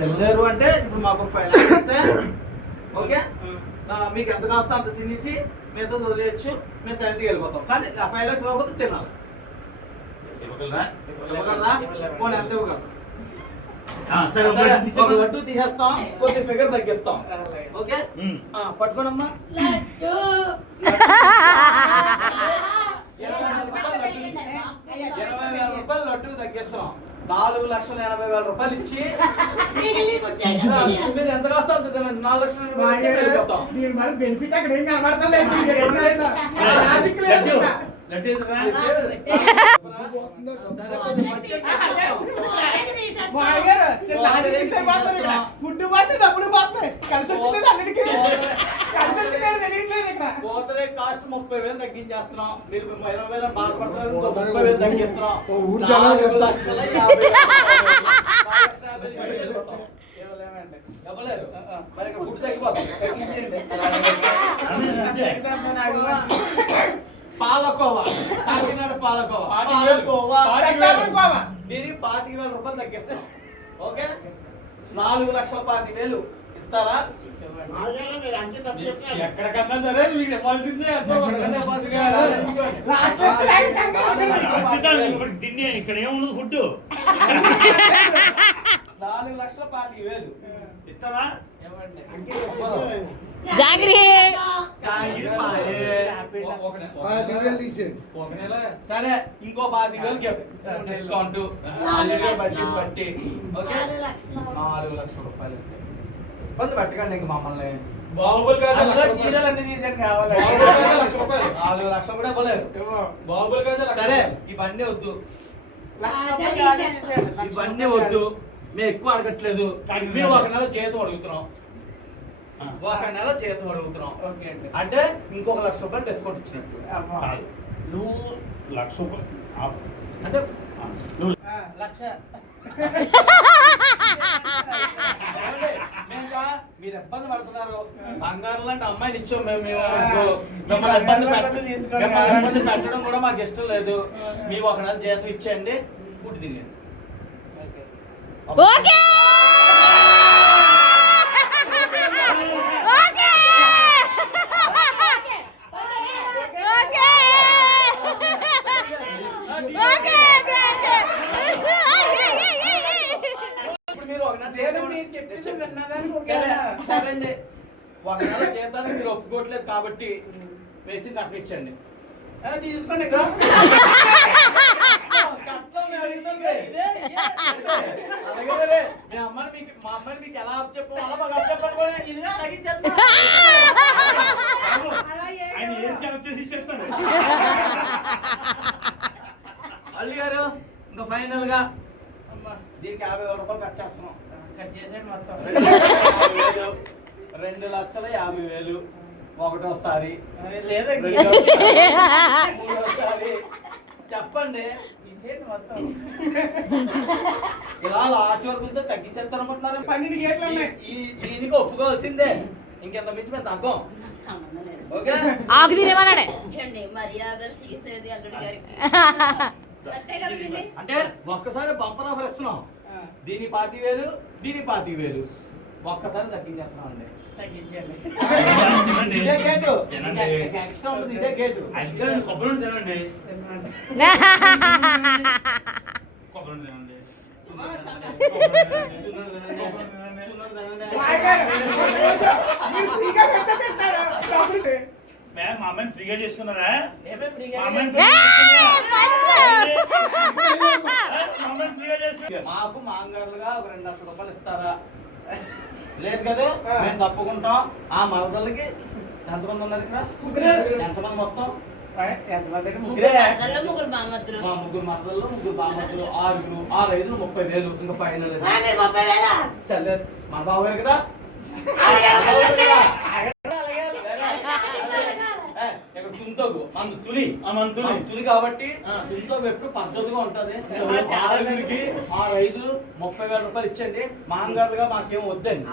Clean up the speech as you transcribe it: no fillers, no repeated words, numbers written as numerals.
తెల్లగారు అంటే ఇప్పుడు మాకు 5 lakhs ఇస్తే ఓకే మీకు ఎంత కాస్త అంత తినేసి మీతో వదిలేయచ్చు, మేము సైలెంట్గా వెళ్ళిపోతాం. కానీ ఆ 5 lakhs ఇవ్వకపోతే తినాలి. ఇవ్వగలరా? పోనీ ఎంత ఇవ్వగలరు? లడ్డు తీసేస్తాం, కొంచెం ఫిగర్ తగ్గిస్తాం. ఓకే పట్టుకోనమ్మా. 20,000 రూపాయలు లడ్డు తగ్గిస్తున్నాం. 4,80,000 రూపాయలు ఇచ్చి మీరు ఎంత కాస్త అంత తినండి. 4,80,000 బెనిఫిట్ అక్కడ ఏం కనబడతా ఫుడ్ పోతే డబ్బులు పోతాయి. కలిసి వచ్చింది అన్నిటికీ పోతరే కాస్ట్ 30,000 తగ్గించేస్తున్నాం. మీరు 20,000 బాధపడుతున్నారు, 30,000 తగ్గిస్తున్నాం. 4,50,000 మరి ఫుడ్ తగ్గిపోతుంది. పాలకోవా, కాకినాడ పాలకోవా, దీనికి 25,000 రూపాయలు తగ్గిస్తాం. ఓకే 4,25,000 ఇస్తారా? ఎక్కడికన్నా సరే మీకు ఇవ్వాల్సిందే. తిని ఇక్కడ ఏముండదు ఫుడ్. 4,25,000 ఇస్తారా? సరే ఇంకో 25,000 డిస్కౌంట్ బడ్జెట్ బట్టి. ఓకే 4,00,000 రూపాయలు ఇబ్బంది పెట్టకండి ఇంక మమ్మల్ని. బాహుబలి కాదు, చీరలు అన్ని తీసేయండి కావాలి. 4,00,000 కూడా ఇవ్వలేరు. బాహుబలి కాదు. సరే ఇవన్నీ వద్దు, ఇవన్నీ వద్దు. మేము ఎక్కువ అడగట్లేదు. మేము 1 నెల జీతం అడుగుతున్నాం. 1 నెల జీతం అడుగుతున్నాం అంటే ఇంకొక 1,00,000 రూపాయలు డిస్కౌంట్ ఇచ్చినట్టు. నువ్వు 1,00,000 రూపాయలు అంటే 1,00,000 మీరు ఇబ్బంది పడుతున్నారు. బంగారం లాంటి అమ్మాయిని ఇచ్చాం మేము. మిమ్మల్ని ఇబ్బంది పెట్టడం కూడా మాకు ఇష్టం లేదు. మీ 1 నెల జీతం ఇచ్చేయండి, ఫుడ్ తినేయండి. మీరు 1 నెల సరేండి, 1 నెల జీతానికి మీరు ఒప్పుకోవట్లేదు కాబట్టి వేచి నాకు ఇచ్చండి. తీసుకోండి. మా అమ్మాయిని మీకు ఎలా చెప్పాం అలా మాకు చెప్పండి. ఇది అల్లి గారు ఇంకా ఫైనల్ గా దీనికి 50,000 రూపాయలు కట్ చేస్తున్నాం. కట్ చేసేది మొత్తం 2,50,000 ఒకటోసారి లేదా మూడోసారి చెప్పండి. మొత్తం ఇలా లాస్ట్ వరకు తగ్గించేస్తాను అనుకుంటున్నారు. 12 గేట్లు ఉన్నాయి. దీనికి ఒప్పుకోవాల్సిందే. ఇంకెంత మించి మేము తగ్గం. ఓకే మర్యాదలు చేసేది అల్లుడి గారికి అంటే ఒక్కసారి బంపర్ ఆఫర్ ఇస్తున్నాం. దీని 25,000, దీని 25,000 ఒక్కసారి తగ్గించేస్తున్నాం అండి. తగ్గించండి. ఇదే గేటు ఎక్స్ట్రా ఉంటుంది. ఇదే గేటు కొబ్బరి తినండి. కొబ్బరి తినండి. మా అమ్మాయిని ఫ్రీగా చేసుకున్నారా? మాకు మాంగారులుగా ఒక 2,00,000 రూపాయలు ఇస్తారా? లేదు కదా, మేము తప్పుకుంటాం. ఆ మరదలకి ఎంతమంది ఉన్నారు ఇక్కడ? ఎంతమంది మొత్తం? ముగ్గురు మరదల్లో, 3 బామర్దులు. 3 మరదల్లో, 3 బామర్దులు, 6 5 30,000 ఇంకా ఫైనల్. చల్లే మన బాబు గారు కదా. ఇక్కడ తుంతగు మన తులి కాబట్టి తుంతగు ఎప్పుడు పద్ధతిగా ఉంటది. 6 5 30,000 రూపాయలు ఇచ్చండి. మాంగారులుగా మాకేం వద్దండి.